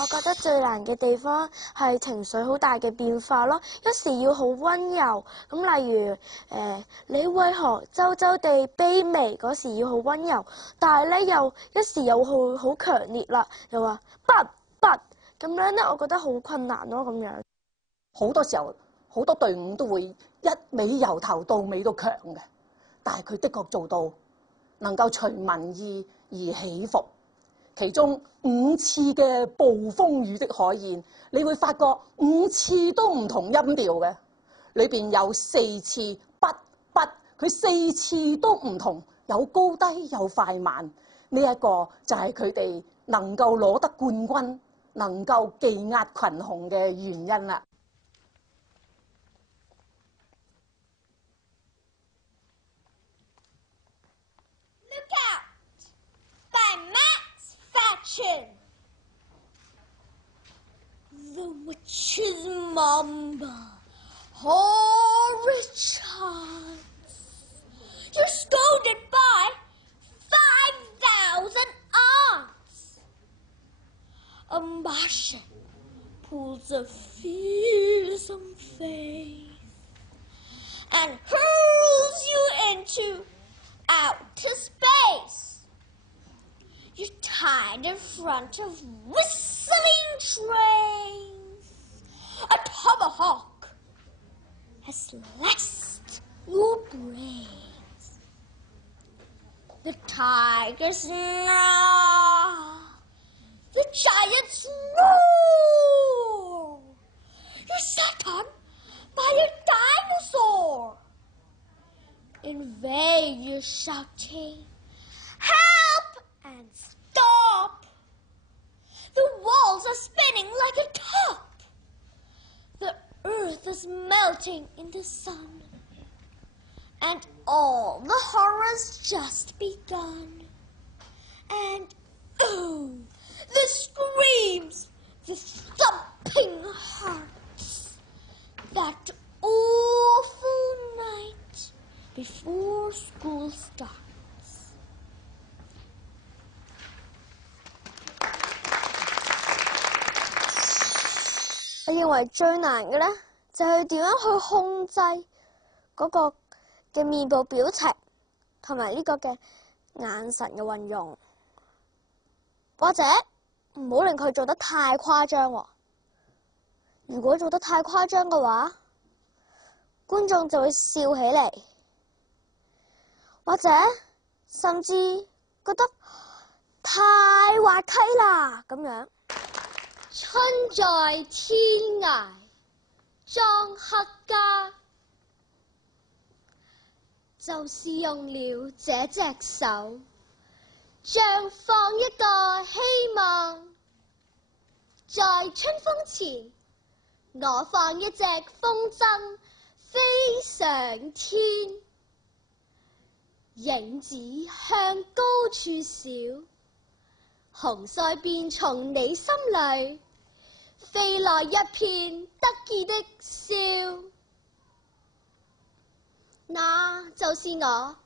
我覺得最難嘅地方係情緒好大嘅變化咯，一時要好温柔，咁例如你為何周周地卑微嗰時要好温柔，但係咧又一時又好強烈啦，又話不咁樣咧，我覺得好困難咯咁樣。好多時候好多隊伍都會一味由頭到尾都強嘅，但係佢的確做到能夠隨民意而起伏。其中5次嘅暴風雨的海燕，你會發覺5次都唔同音調嘅，裏邊有4次不，佢4次都唔同，有高低有快慢。呢一個就係佢哋能夠攞得冠軍，能夠技壓群雄嘅原因啦。Look out! By Max Faction! The Witch's Mamba, Horace Chance. You're scolded by 5,000 odds. A Martian pulls a fearsome face and hurls you into outer space. You're tied in front of whistling trains. A tomahawk has sliced your brains. The tigers snarl. The giants roar. You're sat on by a dinosaur. In vain you're shouting, help and stop. The walls are spinning like a top. The earth is melting in the sun. And all the horror's just begun. And oh, the screams, the thumping hearts, that awful night before school starts. 我認為最難嘅咧，就係點樣去控制嗰個嘅面部表情同埋呢個嘅眼神嘅運用，或者唔好令佢做得太誇張喎。如果做得太誇張嘅話，觀眾就會笑起嚟，或者甚至覺得太滑稽啦咁樣。春在天涯裝黑家，就是用了這隻手，像放一個希望。在春風前，我放一隻風箏飛上天，影子向高處閃，紅腮便從你心裏飛來一片得意的笑。那就是我，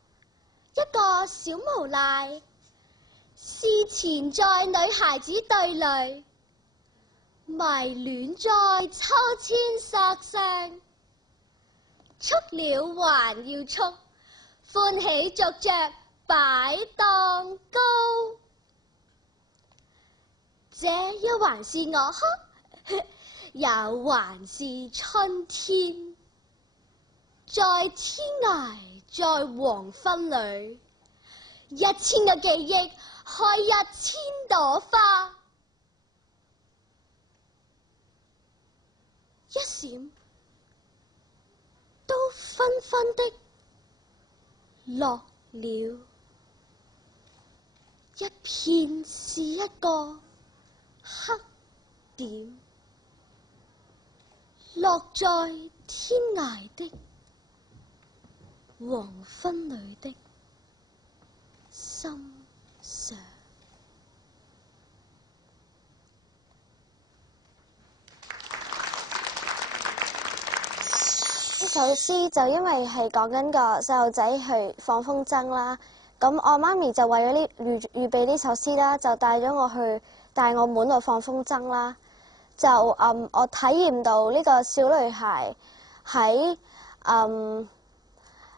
一個小無賴，是潛在女孩子隊裏，迷戀在秋千索上，束了還要束，歡喜逐着擺盪高。這一還是我呵，也還是春天。在天涯，在黃昏裏，1000個記憶開1000朵花，一閃都紛紛的落了，一片是一個黑點，落在天涯的黃昏裏的心上。呢首詩就因為係講緊個細路仔去放風箏啦，咁我媽咪就為咗預備呢首詩啦，就帶咗我去大澳門度放風箏啦。就我體驗到呢個小女孩喺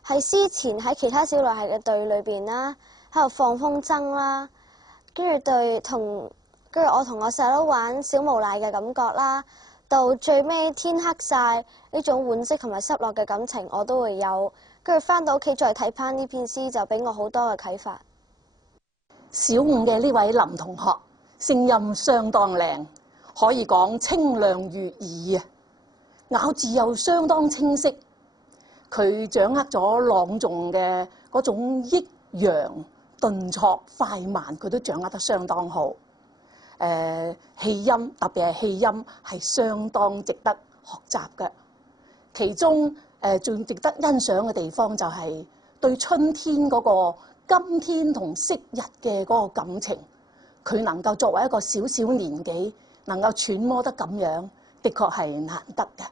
詩前喺其他小女孩嘅隊裏邊啦，喺度放風箏啦，跟住我同我細佬玩小無賴嘅感覺啦，到最尾天黑晒呢種惋惜同埋失落嘅感情我都會有，跟住返到屋企再睇返呢篇詩就俾我好多嘅啟發。小五嘅呢位林同學聲音相當靚，可以講清亮如耳啊，咬字又相當清晰。佢掌握咗朗誦嘅嗰種抑揚頓挫快慢，佢都掌握得相當好。氣音特別係氣音係相當值得學習嘅。其中仲值得欣賞嘅地方就係對春天嗰個今天同昔日嘅嗰個感情，佢能夠作為一個小小年紀能夠揣摩得咁樣，的確係難得嘅。